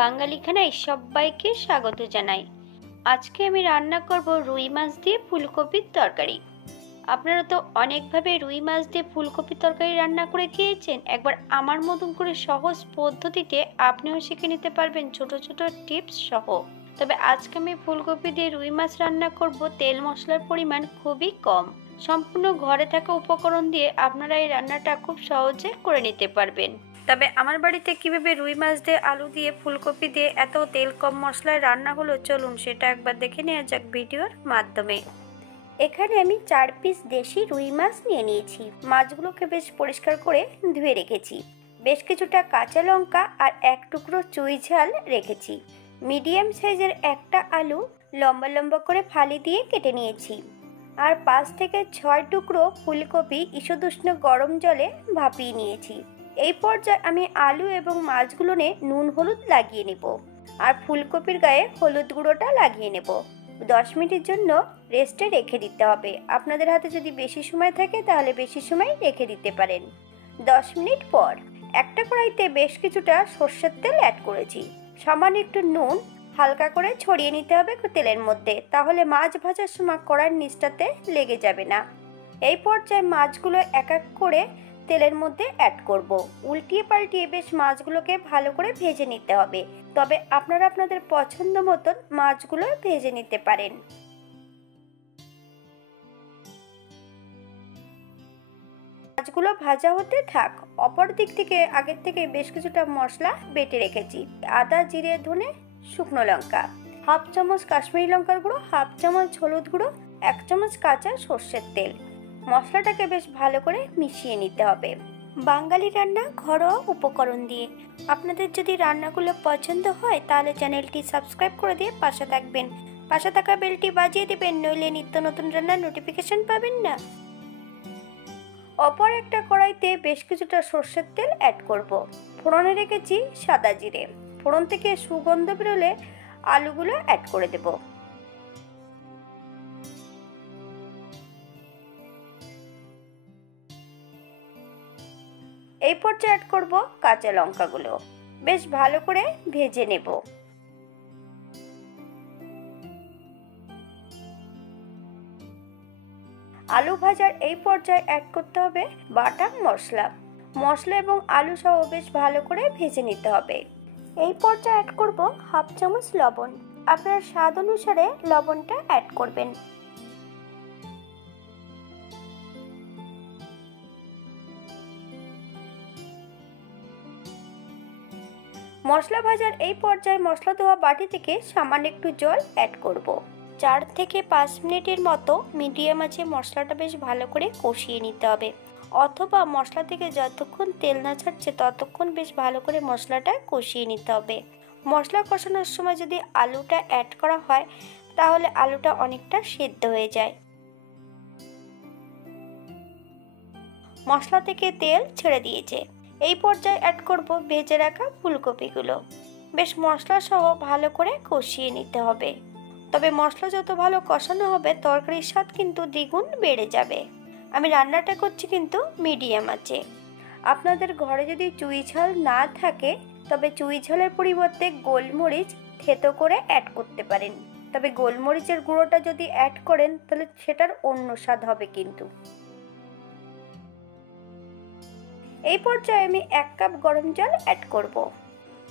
বাঙালি খানায় সবাইকে স্বাগত জানাই। আজকে আমি রান্না করব রুই মাছ দিয়ে ফুলকপির তরকারি। আপনারা তো অনেকভাবে রুই মাছ দিয়ে ফুলকপির তরকারি রান্না করে খেয়েছেন। একবার আমার মতন করে সহজ পদ্ধতিতে আপনিও শিখে নিতে পারবেন ছোট ছোট টিপস সহ। তবে আজকে আমি ফুলকপি দিয়ে রুই মাছ রান্না করব। তেল মশলার পরিমাণ খুবই কম। সম্পূর্ণ ঘরে থাকা উপকরণ দিয়ে আপনারা এই রান্নাটা খুব সহজে করে নিতে পারবেন। তবে আমার বাড়িতে কিভাবে রুই মাছ দিয়ে আলু দিয়ে ফুলকপি দিয়ে এত তেল কম মশলায় রান্না হলো, চলুন সেটা একবার দেখে নেওয়া যাক ভিডিওর মাধ্যমে। এখানে আমি 4 পিস দেশি রুই মাছ নিয়ে নিয়েছি। মাছগুলোকে বেশ পরিষ্কার করে ধুয়ে রেখেছি। বেশ কিছুটা কাঁচা লঙ্কা আর 1 টুকরো চুই ঝাল রেখেছি। মিডিয়াম সাইজের একটা আলু লম্বা লম্বা করে ফালি দিয়ে কেটে নিয়েছি। আর 5 থেকে 6 টুকরো ফুলকপি ঈষদুষ্ণ গরম জলে ভাপিয়ে নিয়েছি। এই পর্যায়ে আমি আলু এবং মাছগুলোনে নুন হলুদ লাগিয়ে নেব আর ফুলকপির গায়ে হলুদ গুঁড়োটা লাগিয়ে নেব। 10 মিনিটের জন্য রেস্টে রেখে দিতে হবে। আপনাদের হাতে যদি বেশি সময় থাকে তাহলে বেশি সময় রেখে দিতে পারেন। 10 মিনিট পর একটা কড়াইতে বেশ কিছুটা সর্ষের তেল অ্যাড করেছি। সামান্য একটু নুন হালকা করে ছড়িয়ে নিতে হবে তেলের মধ্যে, তাহলে মাছ ভাজার সময় কড়াইয়ের নিচটাতে লেগে যাবে না। এই পর্যায়ে মাছগুলো এক এক করে তেলের মধ্যে অ্যাড করব। উল্টিয়ে পাল্টিয়ে বেশ মাছগুলোকে ভালো করে ভেজে নিতে হবে। তবে আপনারা আপনাদের পছন্দ মতন মাছগুলো ভেজে নিতে পারেন। মাছগুলো ভাজা হতে থাক। অপর দিক থেকে আগের থেকে বেশ কিছুটা মশলা বেটে রেখেছি। আদা, জিরে, ধনে, শুকনো লঙ্কা, হাফ চামচ কাশ্মীরি লঙ্কার গুঁড়ো, হাফ চামচ হলুদ গুঁড়ো, 1 চামচ কাঁচা সর্ষের তেল। মশলাটাকে বেশ ভালো করে মিশিয়ে নিতে হবে। বাঙালি রান্না ঘরোয়া উপকরণ দিয়ে। আপনাদের যদি রান্নাগুলো পছন্দ হয় তাহলে চ্যানেলটি সাবস্ক্রাইব করে দিয়ে পাশে থাকবেন। পাশে থাকা বেলটি বাজিয়ে দিবেন, নইলে নিত্য নতুন রান্নার নোটিফিকেশন পাবেন না। অপর একটা কড়াইতে বেশ কিছুটা সর্ষের তেল অ্যাড করব। ফোড়নে রেখেছি সাদা জিরে। ফোড়ন থেকে সুগন্ধ বেরোলে আলুগুলো অ্যাড করে দেব। এই পর্যায়ে অ্যাড করব কাঁচা লঙ্কাগুলো। বেশ ভালো করে ভেজে নেব। আলু ভাজার এই পর্যায়ে অ্যাড করতে হবে বাটা মশলা। মশলা এবং আলু সহ বেশ ভালো করে ভেজে নিতে হবে। এই পর্যায়ে অ্যাড করব হাফ চামচ লবণ। আপনার স্বাদ অনুসারে লবণটা অ্যাড করবেন। মশলা ভাজার এই পর্যায়ে মশলা ধোয়া বাটি থেকে সামান্য একটু জল অ্যাড করব। 4 থেকে 5 মিনিটের মতো মিডিয়াম আঁচে মশলাটা বেশ ভালো করে কষিয়ে নিতে হবে, অথবা মশলা থেকে যতক্ষণ তেল না ছাড়ছে ততক্ষণ বেশ ভালো করে মশলাটা কষিয়ে নিতে হবে। মশলা কষানোর সময় যদি আলুটা অ্যাড করা হয় তাহলে আলুটা অনেকটা সেদ্ধ হয়ে যায়। মশলা থেকে তেল ছেড়ে দিয়েছে। এই পর্যায়ে অ্যাড করব ভেজে রাখা ফুলকপিগুলো। বেশ মশলা সহ ভালো করে কষিয়ে নিতে হবে। তবে মশলা যত ভালো কষানো হবে তরকারির স্বাদ কিন্তু দ্বিগুণ বেড়ে যাবে। আমি রান্নাটা করছি কিন্তু মিডিয়াম আঁচে। আপনাদের ঘরে যদি চুই ঝাল না থাকে তবে চুই ঝালের পরিবর্তে গোলমরিচ থেতো করে অ্যাড করতে পারেন। তবে গোলমরিচের গুঁড়োটা যদি অ্যাড করেন তাহলে সেটার অন্য স্বাদ হবে কিন্তু। এই পর্যায়ে আমি 1 কাপ গরম জল অ্যাড করব।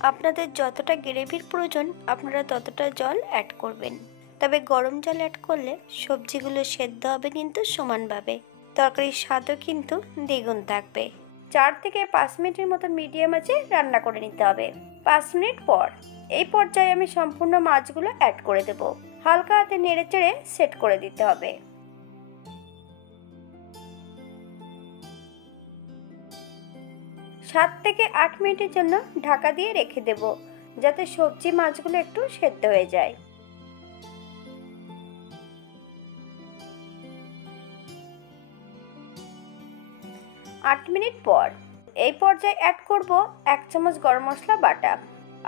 আপনাদের যতটা গ্রেভির প্রয়োজন আপনারা ততটা জল অ্যাড করবেন। তবে গরম জল অ্যাড করলে সবজিগুলো সেদ্ধ হবে কিন্তু সমানভাবে। তরকারির স্বাদও কিন্তু দ্বিগুণ থাকবে। 4 থেকে 5 মিনিটের মতো মিডিয়াম আঁচে রান্না করে নিতে হবে। 5 মিনিট পর এই পর্যায়ে আমি সম্পূর্ণ মাছগুলো অ্যাড করে দেব। হালকা হাতে নেড়ে চেড়ে সেট করে দিতে হবে। 7 থেকে 8 মিনিটের জন্য ঢাকা দিয়ে রেখে দেব, যাতে সবজি মাছগুলো একটু সেদ্ধ হয়ে যায়। 8 মিনিট পর এই পর্যায়ে অ্যাড করব 1 চামচ গরম মশলা বাটা।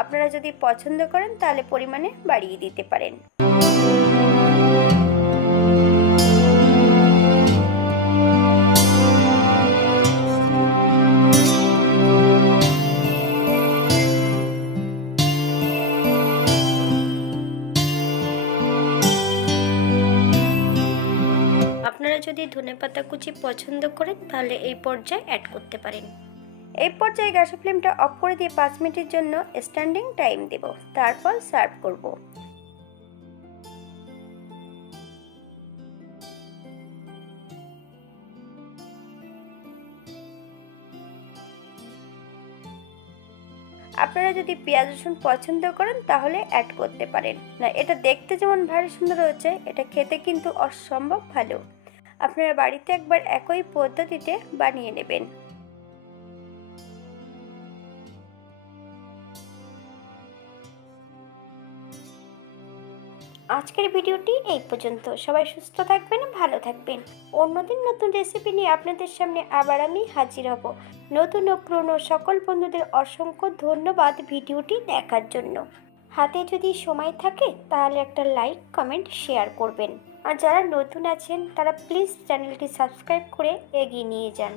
আপনারা যদি পছন্দ করেন তাহলে পরিমাণে বাড়িয়ে দিতে পারেন। যদি ধনেপাতা কুচি পছন্দ করেন তাহলে এই পর্যায়ে অ্যাড করতে পারেন। এই পর্যায়ে গ্যাসের ফ্লেমটা অফ করে দিয়ে 5 মিনিটের জন্য স্ট্যান্ডিং টাইম দেব, তারপর সার্ভ করব। আপনারা যদি পেঁয়াজ রসুন পছন্দ করেন তাহলে অ্যাড করতে পারেন। না, এটা দেখতে যেমন ভারী সুন্দর হচ্ছে, এটা খেতে কিন্তু অসম্ভব ভালো। আপনারা বাড়িতে একবার একই পদ্ধতিতে বানিয়ে নেবেন। আজকের ভিডিওটি এই পর্যন্ত। সবাই সুস্থ থাকবেন, ভালো থাকবেন। অন্যদিন নতুন রেসিপি নিয়ে আপনাদের সামনে আবার আমি হাজির হব। নতুন ও পুরনো সকল বন্ধুদের অসংখ্য ধন্যবাদ ভিডিওটি দেখার জন্য। হাতে যদি সময় থাকে তাহলে একটা লাইক, কমেন্ট, শেয়ার করবেন। আর যারা নতুন আছেন তারা প্লিজ চ্যানেলটি সাবস্ক্রাইব করে এগিয়ে নিয়ে যান।